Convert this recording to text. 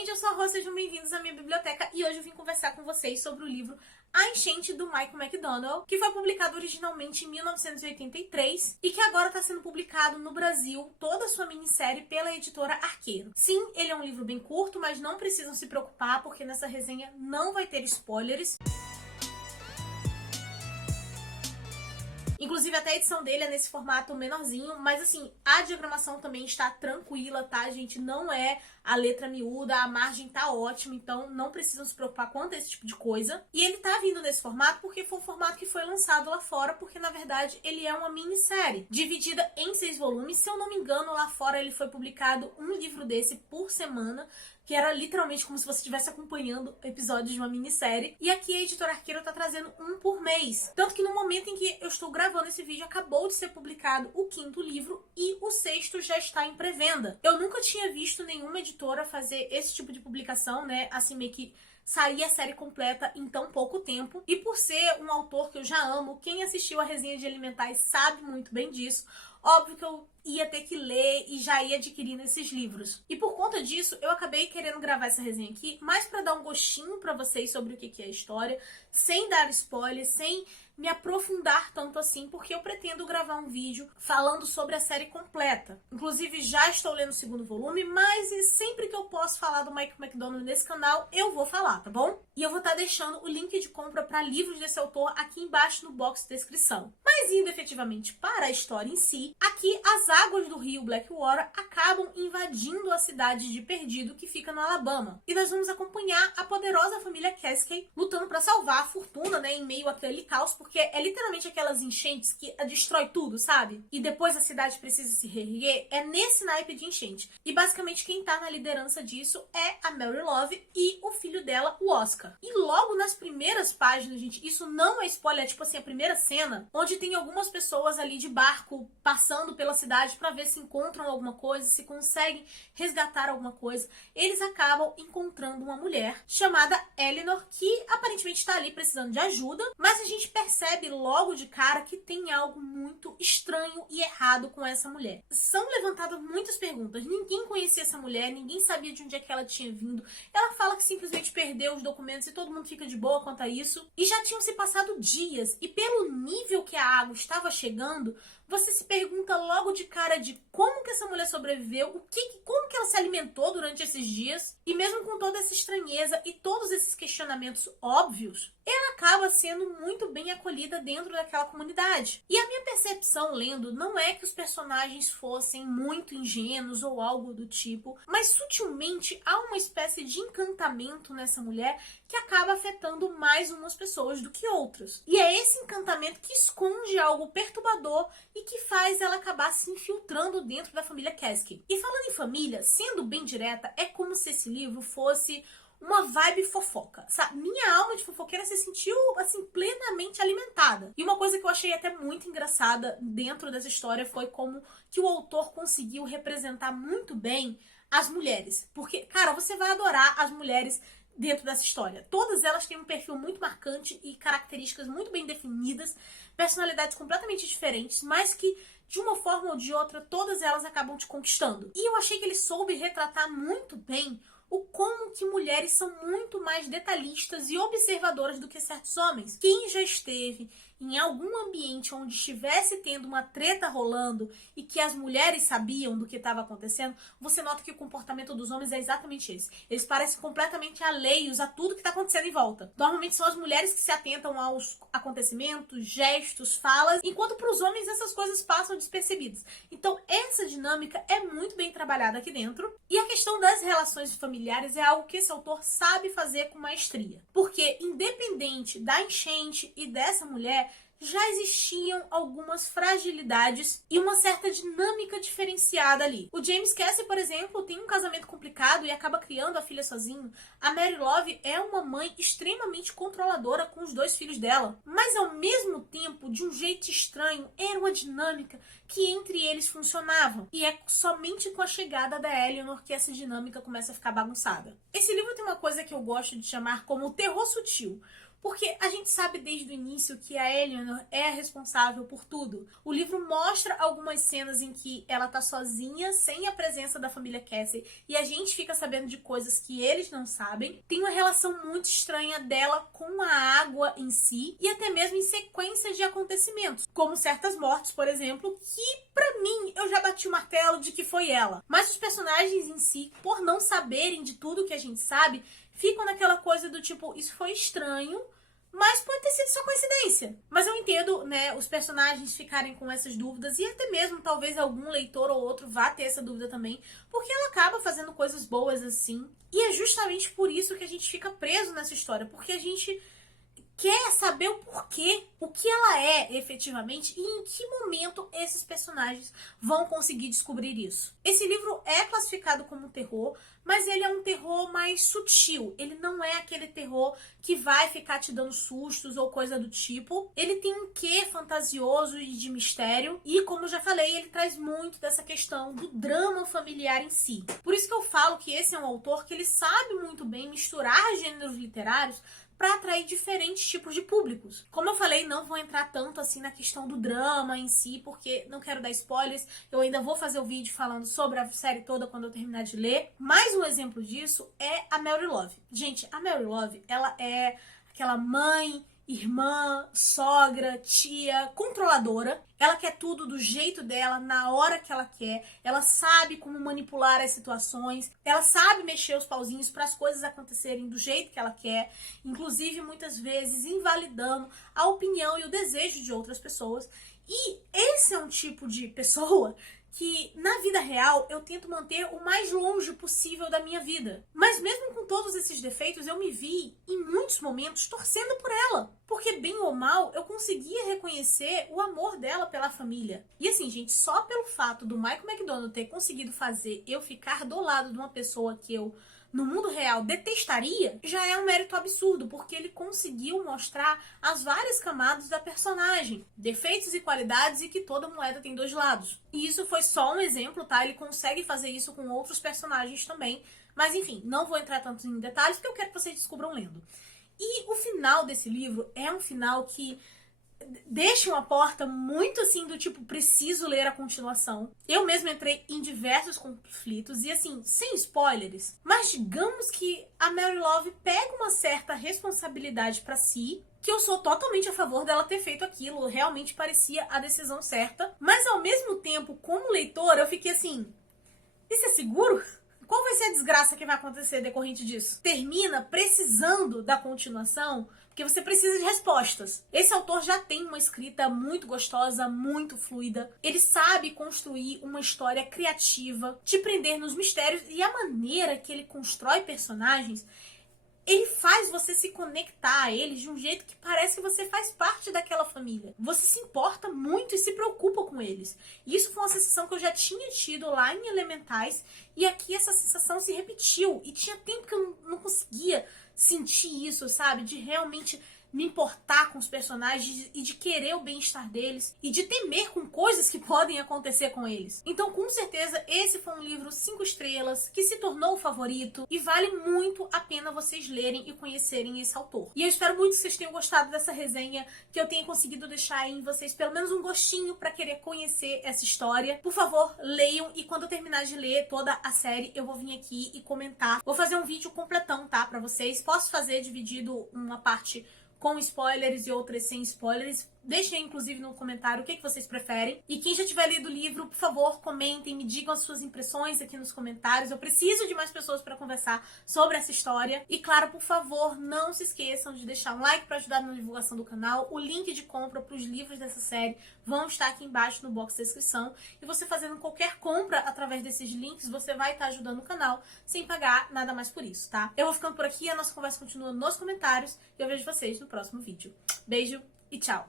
gente, eu sou a Rô, sejam bem-vindos à minha biblioteca e hoje eu vim conversar com vocês sobre o livro A Enchente, do Michael McDonald, que foi publicado originalmente em 1983 e que agora está sendo publicado no Brasil, toda a sua minissérie, pela editora Arqueiro. Sim, ele é um livro bem curto, mas não precisam se preocupar porque nessa resenha não vai ter spoilers. Inclusive, até a edição dele é nesse formato menorzinho, mas assim, a diagramação também está tranquila, tá, gente? Não é a letra miúda, a margem tá ótima, então não precisam se preocupar quanto a esse tipo de coisa. E ele tá vindo nesse formato porque foi o formato que foi lançado lá fora, porque na verdade ele é uma minissérie, dividida em 6 volumes. Se eu não me engano, lá fora ele foi publicado um livro desse por semana, que era literalmente como se você estivesse acompanhando episódios de uma minissérie. E aqui a editora Arqueiro tá trazendo um por mês. Tanto que no momento em que eu estou gravando esse vídeo, acabou de ser publicado o 5º livro e o 6º já está em pré-venda. Eu nunca tinha visto nenhuma editora fazer esse tipo de publicação, né? Assim, meio que sair a série completa em tão pouco tempo. E por ser um autor que eu já amo, quem assistiu a resenha de Elementais sabe muito bem disso. Óbvio que eu ia ter que ler e já ia adquirindo esses livros. E por conta disso, eu acabei querendo gravar essa resenha aqui, mais pra dar um gostinho pra vocês sobre o que é a história, sem dar spoiler, sem me aprofundar tanto assim, porque eu pretendo gravar um vídeo falando sobre a série completa. Inclusive, já estou lendo o 2º volume, mas sempre que eu posso falar do Michael McDonald nesse canal, eu vou falar, tá bom? E eu vou estar deixando o link de compra para livros desse autor aqui embaixo no box de descrição. Mas indo efetivamente para a história em si, aqui as águas do rio Blackwater acabam invadindo a cidade de Perdido, que fica no Alabama. E nós vamos acompanhar a poderosa família Caskey lutando para salvar a fortuna, né, em meio àquele caos, porque é literalmente aquelas enchentes que destrói tudo, sabe? E depois a cidade precisa se reerguer. É nesse naipe de enchente. E basicamente quem tá na liderança disso é a Mary Love e o filho dela, o Oscar. E logo nas primeiras páginas, gente, isso não é spoiler, é tipo assim, a primeira cena, onde tem algumas pessoas ali de barco passando pela cidade pra ver se encontram alguma coisa, se conseguem resgatar alguma coisa. Eles acabam encontrando uma mulher chamada Eleanor, que aparentemente tá ali precisando de ajuda, mas a gente percebe logo de cara que tem algo muito estranho e errado com essa mulher. São levantadas muitas perguntas. Ninguém conhecia essa mulher, ninguém sabia de onde é que ela tinha vindo. Ela fala que simplesmente perdeu os documentos e todo mundo fica de boa quanto a isso. E já tinham se passado dias, e pelo nível que a água estava chegando, você se pergunta logo de cara de como que essa mulher sobreviveu, como que ela se alimentou durante esses dias. E mesmo com toda essa estranheza e todos esses questionamentos óbvios, ela acaba sendo muito bem acolhida dentro daquela comunidade. E a minha percepção lendo não é que os personagens fossem muito ingênuos ou algo do tipo, mas sutilmente há uma espécie de encantamento nessa mulher que acaba afetando mais umas pessoas do que outras. E é esse encantamento que esconde algo perturbador e que faz ela acabar se infiltrando dentro da família Caskey. E falando em família, sendo bem direta, é como se esse livro fosse uma vibe fofoca, sabe? Minha alma de fofoqueira se sentiu, assim, plenamente alimentada. E uma coisa que eu achei até muito engraçada dentro dessa história foi como que o autor conseguiu representar muito bem as mulheres. Porque, cara, você vai adorar as mulheres dentro dessa história. Todas elas têm um perfil muito marcante e características muito bem definidas, personalidades completamente diferentes, mas que de uma forma ou de outra, todas elas acabam te conquistando. E eu achei que ele soube retratar muito bem o como que mulheres são muito mais detalhistas e observadoras do que certos homens. Quem já esteve em algum ambiente onde estivesse tendo uma treta rolando e que as mulheres sabiam do que estava acontecendo, você nota que o comportamento dos homens é exatamente esse. Eles parecem completamente alheios a tudo que está acontecendo em volta. Normalmente são as mulheres que se atentam aos acontecimentos, gestos, falas, enquanto para os homens essas coisas passam despercebidas. Então essa dinâmica é muito bem trabalhada aqui dentro. E a questão das relações familiares é algo que esse autor sabe fazer com maestria. Porque independente da enchente e dessa mulher, já existiam algumas fragilidades e uma certa dinâmica diferenciada ali. O James Caskey, por exemplo, tem um casamento complicado e acaba criando a filha sozinho. A Mary Love é uma mãe extremamente controladora com os 2 filhos dela, mas ao mesmo tempo, de um jeito estranho, era uma dinâmica que entre eles funcionava. E é somente com a chegada da Eleanor que essa dinâmica começa a ficar bagunçada. Esse livro tem uma coisa que eu gosto de chamar como o terror sutil. Porque a gente sabe desde o início que a Eleanor é a responsável por tudo. O livro mostra algumas cenas em que ela tá sozinha, sem a presença da família Cassie, e a gente fica sabendo de coisas que eles não sabem. Tem uma relação muito estranha dela com a água em si, e até mesmo em sequência de acontecimentos, como certas mortes, por exemplo, que pra mim eu já bati o martelo de que foi ela. Mas os personagens em si, por não saberem de tudo que a gente sabe, ficam naquela coisa do tipo, isso foi estranho, mas pode ter sido só coincidência. Mas eu entendo, né, os personagens ficarem com essas dúvidas, e até mesmo talvez algum leitor ou outro vá ter essa dúvida também, porque ela acaba fazendo coisas boas assim. E é justamente por isso que a gente fica preso nessa história, porque a gente quer saber o porquê, o que ela é efetivamente e em que momento esses personagens vão conseguir descobrir isso. Esse livro é classificado como terror, mas ele é um terror mais sutil. Ele não é aquele terror que vai ficar te dando sustos ou coisa do tipo. Ele tem um quê fantasioso e de mistério e, como eu já falei, ele traz muito dessa questão do drama familiar em si. Por isso que eu falo que esse é um autor que ele sabe muito bem misturar gêneros literários para atrair diferentes tipos de públicos. Como eu falei, não vou entrar tanto assim na questão do drama em si, porque não quero dar spoilers. Eu ainda vou fazer o vídeo falando sobre a série toda quando eu terminar de ler. Mais um exemplo disso é a Mary Love. Gente, a Mary Love, ela é aquela mãe, irmã, sogra, tia, controladora. Ela quer tudo do jeito dela, na hora que ela quer. Ela sabe como manipular as situações. Ela sabe mexer os pauzinhos para as coisas acontecerem do jeito que ela quer. Inclusive, muitas vezes, invalidando a opinião e o desejo de outras pessoas. E esse é um tipo de pessoa que, na vida real, eu tento manter o mais longe possível da minha vida. Mas mesmo com todos esses defeitos, eu me vi, em muitos momentos, torcendo por ela. Porque, bem ou mal, eu conseguia reconhecer o amor dela pela família. E assim, gente, só pelo fato do Michael McDonald ter conseguido fazer eu ficar do lado de uma pessoa que eu, no mundo real, detestaria, já é um mérito absurdo, porque ele conseguiu mostrar as várias camadas da personagem, defeitos e qualidades, e que toda moeda tem dois lados. E isso foi só um exemplo, tá? Ele consegue fazer isso com outros personagens também, mas enfim, não vou entrar tanto em detalhes, porque eu quero que vocês descubram lendo. E o final desse livro é um final que deixa uma porta muito assim do tipo, preciso ler a continuação. Eu mesma entrei em diversos conflitos e assim, sem spoilers, mas digamos que a Mary Love pega uma certa responsabilidade pra si, que eu sou totalmente a favor dela ter feito aquilo, realmente parecia a decisão certa, mas ao mesmo tempo, como leitora, eu fiquei assim, isso é seguro? Qual vai ser a desgraça que vai acontecer decorrente disso? Termina precisando da continuação, porque você precisa de respostas. Esse autor já tem uma escrita muito gostosa, muito fluida. Ele sabe construir uma história criativa, te prender nos mistérios, e a maneira que ele constrói personagens, ele faz você se conectar a eles de um jeito que parece que você faz parte daquela família. Você se importa muito e se preocupa com eles. E isso foi uma sensação que eu já tinha tido lá em Elementais, e aqui essa sensação se repetiu. E tinha tempo que eu não conseguia sentir isso, sabe? De realmente me importar com os personagens e de querer o bem-estar deles e de temer com coisas que podem acontecer com eles. Então, com certeza, esse foi um livro 5 estrelas que se tornou o favorito e vale muito a pena vocês lerem e conhecerem esse autor. E eu espero muito que vocês tenham gostado dessa resenha, que eu tenha conseguido deixar em vocês pelo menos um gostinho para querer conhecer essa história. Por favor, leiam, e quando eu terminar de ler toda a série, eu vou vir aqui e comentar. Vou fazer um vídeo completão, tá, para vocês. Posso fazer dividido uma parte com spoilers e outras sem spoilers. Deixem aí, inclusive, no comentário o que vocês preferem. E quem já tiver lido o livro, por favor, comentem, me digam as suas impressões aqui nos comentários. Eu preciso de mais pessoas para conversar sobre essa história. E claro, por favor, não se esqueçam de deixar um like para ajudar na divulgação do canal. O link de compra para os livros dessa série vão estar aqui embaixo no box da descrição. E você fazendo qualquer compra através desses links, você vai estar ajudando o canal sem pagar nada mais por isso, tá? Eu vou ficando por aqui, a nossa conversa continua nos comentários e eu vejo vocês no próximo vídeo. Beijo e tchau!